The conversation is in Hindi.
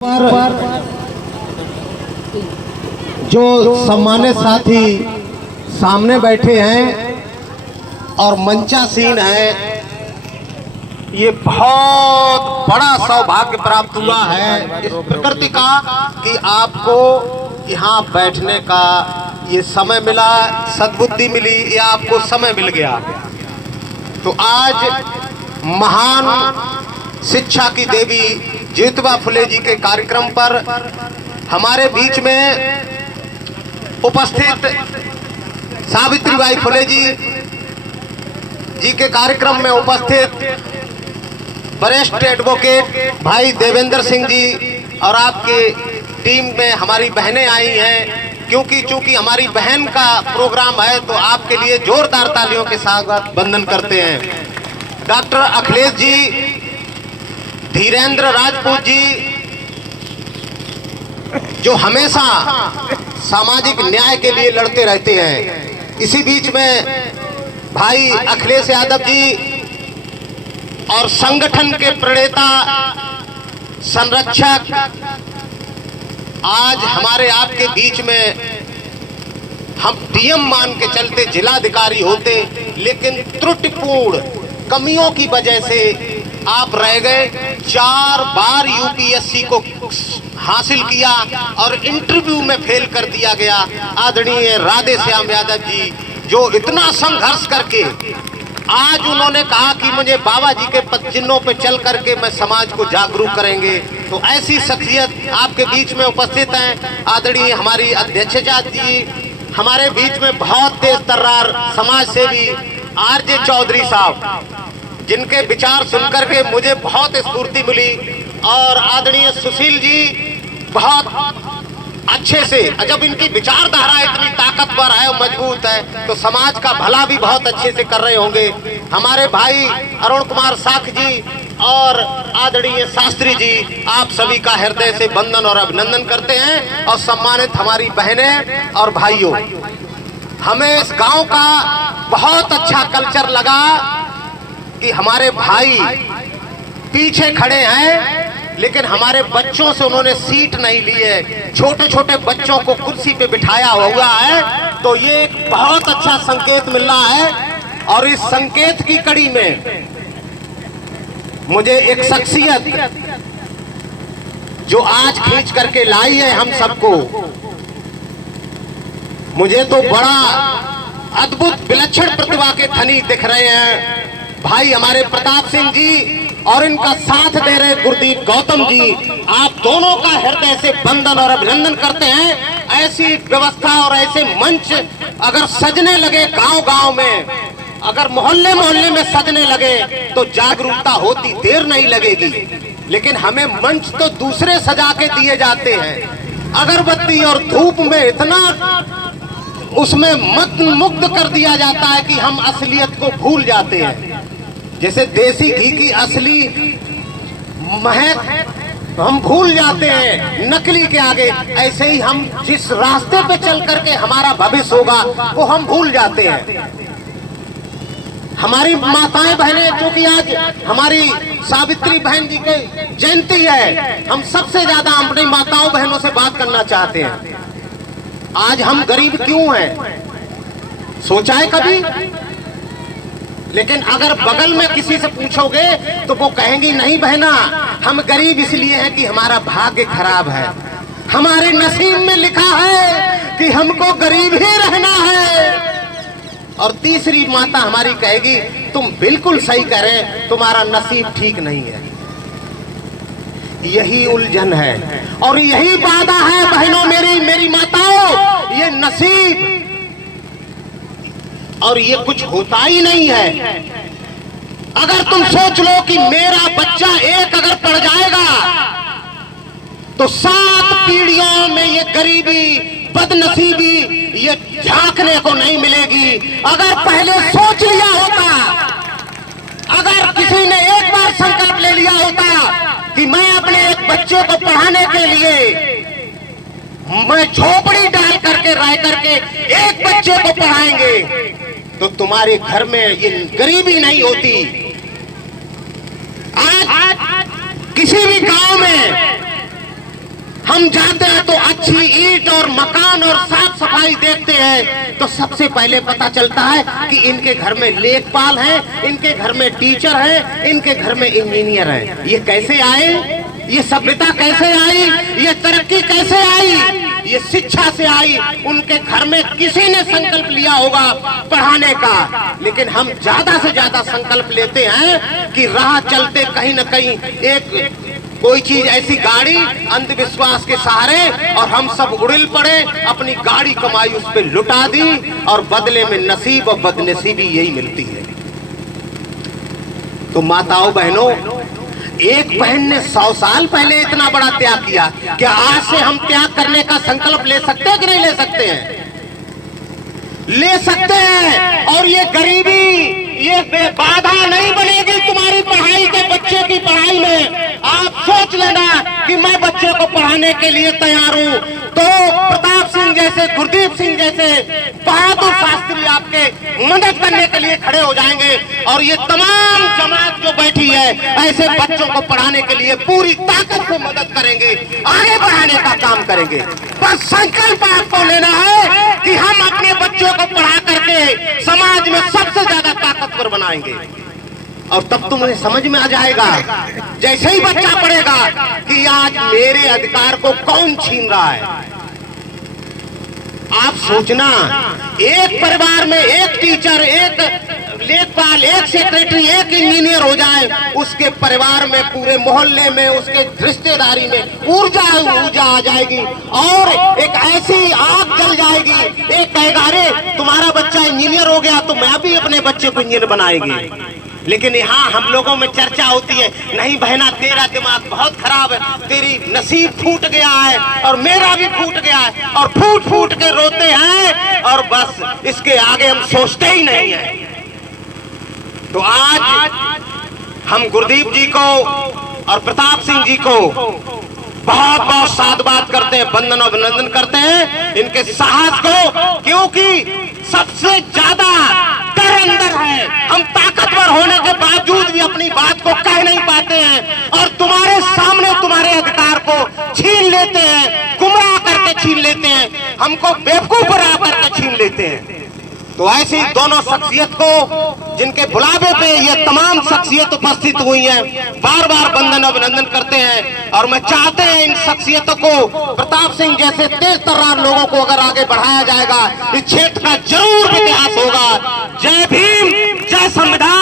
पर जो सम्मानित साथी सामने बैठे हैं और मंचासीन है, ये बहुत बड़ा सौभाग्य प्राप्त हुआ है इस प्रकृति का कि आपको यहाँ बैठने का ये समय मिला, सद्बुद्धि मिली, ये आपको समय मिल गया। तो आज महान शिक्षा की देवी ज्योतिबा फुले जी के कार्यक्रम पर हमारे बीच में उपस्थित सावित्रीबाई फुले जी के कार्यक्रम में उपस्थित वरिष्ठ एडवोकेट भाई देवेंद्र सिंह जी और आपके टीम में हमारी बहनें आई हैं, क्योंकि चूंकि हमारी बहन का प्रोग्राम है तो आपके लिए जोरदार तालियों के साथ वंदन करते हैं। डॉक्टर अखिलेश जी, धीरेन्द्र राजपूत जी, जो हमेशा सामाजिक न्याय के लिए लड़ते रहते हैं। इसी बीच में भाई अखिलेश यादव जी और संगठन के प्रणेता संरक्षक आज हमारे आपके बीच में, हम डीएम मान के चलते जिलाधिकारी होते, लेकिन त्रुटिपूर्ण कमियों की वजह से आप रह गए। 4 बार यूपीएससी को हासिल किया और इंटरव्यू में फेल कर दिया गया। आदरणीय राधे श्याम यादव जी, जो इतना संघर्ष करके आज उन्होंने कहा कि मुझे बाबा जी के पदचिन्हों पे चल करके मैं समाज को जागरूक करेंगे, तो ऐसी शख्सियत आपके बीच में उपस्थित हैं। आदरणीय हमारी अध्यक्षा जी, हमारे बीच में बहुत तेज तर्रार समाज सेवी आरजे चौधरी साहब, जिनके विचार सुनकर के मुझे बहुत स्फूर्ति मिली, और आदरणीय सुशील जी बहुत अच्छे से, जब इनकी विचारधारा इतनी ताकतवर है और मजबूत है तो समाज का भला भी बहुत अच्छे से कर रहे होंगे। हमारे भाई अरुण कुमार साख जी और आदरणीय शास्त्री जी, आप सभी का हृदय से वंदन और अभिनंदन करते हैं। और सम्मानित हमारी बहनें और भाइयों, हमें इस गांव का बहुत अच्छा कल्चर लगा कि हमारे भाई पीछे खड़े हैं, लेकिन हमारे बच्चों से उन्होंने सीट नहीं ली है, छोटे छोटे बच्चों को कुर्सी पे बिठाया हुआ है, तो ये एक बहुत अच्छा संकेत मिल रहा है। और इस संकेत की कड़ी में मुझे एक शख्सियत जो आज खींच करके लाई है हम सबको, मुझे तो बड़ा अद्भुत विलक्षण प्रतिभा के धनी दिख रहे हैं भाई हमारे प्रताप सिंह जी, और इनका साथ दे रहे गुरदीप गौतम जी। आप दोनों का हृदय से वंदन और अभिनंदन करते हैं। ऐसी व्यवस्था और ऐसे मंच अगर सजने लगे गांव गांव में, अगर मोहल्ले मोहल्ले में सजने लगे तो जागरूकता होती देर नहीं लगेगी। लेकिन हमें मंच तो दूसरे सजा के दिए जाते हैं, अगरबत्ती और धूप में इतना उसमें मुग्ध कर दिया जाता है कि हम असलियत को भूल जाते हैं। जैसे देसी घी की असली महक हम भूल जाते हैं नकली के आगे, ऐसे ही हम जिस रास्ते पे चल करके हमारा भविष्य होगा वो हम भूल जाते हैं। हमारी माताएं बहनें, क्योंकि आज हमारी सावित्री बहन जी की जयंती है, हम सबसे ज्यादा अपनी माताओं बहनों से बात करना चाहते हैं। आज हम गरीब क्यों हैं, सोचा है कभी? लेकिन अगर बगल में किसी से पूछोगे तो वो कहेंगी नहीं बहना, हम गरीब इसलिए हैं कि हमारा भाग्य खराब है, हमारे नसीब में लिखा है कि हमको गरीब ही रहना है। और तीसरी माता हमारी कहेगी तुम बिल्कुल सही कह रहे, तुम्हारा नसीब ठीक नहीं है। यही उलझन है और यही वादा है बहनों, मेरी माताओं, ये नसीब और ये कुछ होता ही नहीं है। अगर तुम सोच लो कि मेरा बच्चा एक अगर पढ़ जाएगा तो 7 पीढ़ियों में ये गरीबी, बदनसीबी ये झांकने को नहीं मिलेगी। अगर पहले सोच लिया होता, अगर किसी ने एक बार संकल्प ले लिया होता कि मैं अपने एक बच्चे को पढ़ाने के लिए मैं झोपड़ी डाल करके रह करके एक बच्चे को पढ़ाएंगे, तो तुम्हारे घर में ये गरीबी नहीं होती। आज किसी भी गांव में हम जाते हैं तो अच्छी ईंट और मकान और साफ सफाई देखते हैं तो सबसे पहले पता चलता है कि इनके घर में लेखपाल हैं, इनके घर में टीचर हैं, इनके घर में इंजीनियर हैं। ये कैसे आए? ये सभ्यता कैसे आई? ये तरक्की कैसे आई? ये शिक्षा से आई। उनके घर में किसी ने संकल्प लिया होगा पढ़ाने का, लेकिन हम ज्यादा से ज्यादा संकल्प लेते हैं कि राह चलते कहीं न कहीं एक कोई चीज ऐसी गाड़ी अंधविश्वास के सहारे और हम सब उड़िल पड़े, अपनी गाड़ी कमाई उस पर लुटा दी और बदले में नसीब और बदनसीबी यही मिलती है। तो माताओं बहनों, एक बहन ने 100 साल पहले इतना बड़ा त्याग किया, क्या आज से हम त्याग करने का संकल्प ले सकते हैं कि नहीं ले सकते हैं? ले सकते हैं। और ये गरीबी, ये बाधा नहीं बनेगी तुम्हारी पढ़ाई के, बच्चे की पढ़ाई में। आप सोच लेना कि मैं बच्चे को पढ़ाने के लिए तैयार हूँ, तो प्रताप सिंह जैसे, गुरदीप सिंह जैसे बहादुर शास्त्री आपके मदद करने के लिए खड़े हो जाएंगे। और ये तमाम जमात जो बैठी है ऐसे बच्चों को पढ़ाने के लिए पूरी ताकत से मदद करेंगे, आगे बढ़ाने का काम करेंगे। बस संकल्प आपको लेना है कि हम अपने बच्चों को पढ़ा करके समाज में सबसे ज्यादा ताकतवर बनाएंगे। और तब तुम्हें समझ में आ जाएगा, जैसे ही बच्चा पढ़ेगा, कि आज मेरे अधिकार को कौन छीन रहा है। आप सोचना, एक परिवार में एक टीचर, एक लेखपाल, एक सेक्रेटरी, एक इंजीनियर हो जाए, उसके परिवार में, पूरे मोहल्ले में, उसके रिश्तेदारी में ऊर्जा आ जाएगी और एक ऐसी आग जल जाएगी। एक कहेगा, अरे तुम्हारा बच्चा इंजीनियर हो गया तो मैं भी अपने बच्चे को इंजीनियर बनाएगी। लेकिन यहाँ हम लोगों में चर्चा होती है, नहीं बहना तेरा दिमाग बहुत खराब है, तेरी नसीब फूट गया है और मेरा भी फूट गया है, और फूट फूट के रोते हैं और बस इसके आगे हम सोचते ही नहीं है। तो आज हम गुरदीप जी को और प्रताप सिंह जी को बहुत बहुत साधुवाद करते हैं, वंदन और अभिनंदन करते हैं इनके साहस को, क्योंकि सबसे ज्यादा डर अंदर है। हम ताकतवर होने के बावजूद भी अपनी बात को कह नहीं पाते हैं और तुम्हारे सामने तुम्हारे अधिकार को छीन लेते हैं, गुमराह करके छीन लेते हैं, हमको बेवकूफ बना करके छीन लेते हैं। तो ऐसी दोनों शख्सियत को, जिनके बुलावे पे ये तमाम शख्सियत उपस्थित हुई हैं, बार बार वंदन अभिनंदन करते हैं। और मैं चाहते हैं इन शख्सियतों को, प्रताप सिंह जैसे तेज तर्रार लोगों को अगर आगे बढ़ाया जाएगा, इस क्षेत्र का जरूर इतिहास होगा। जय भीम, जय संविधान।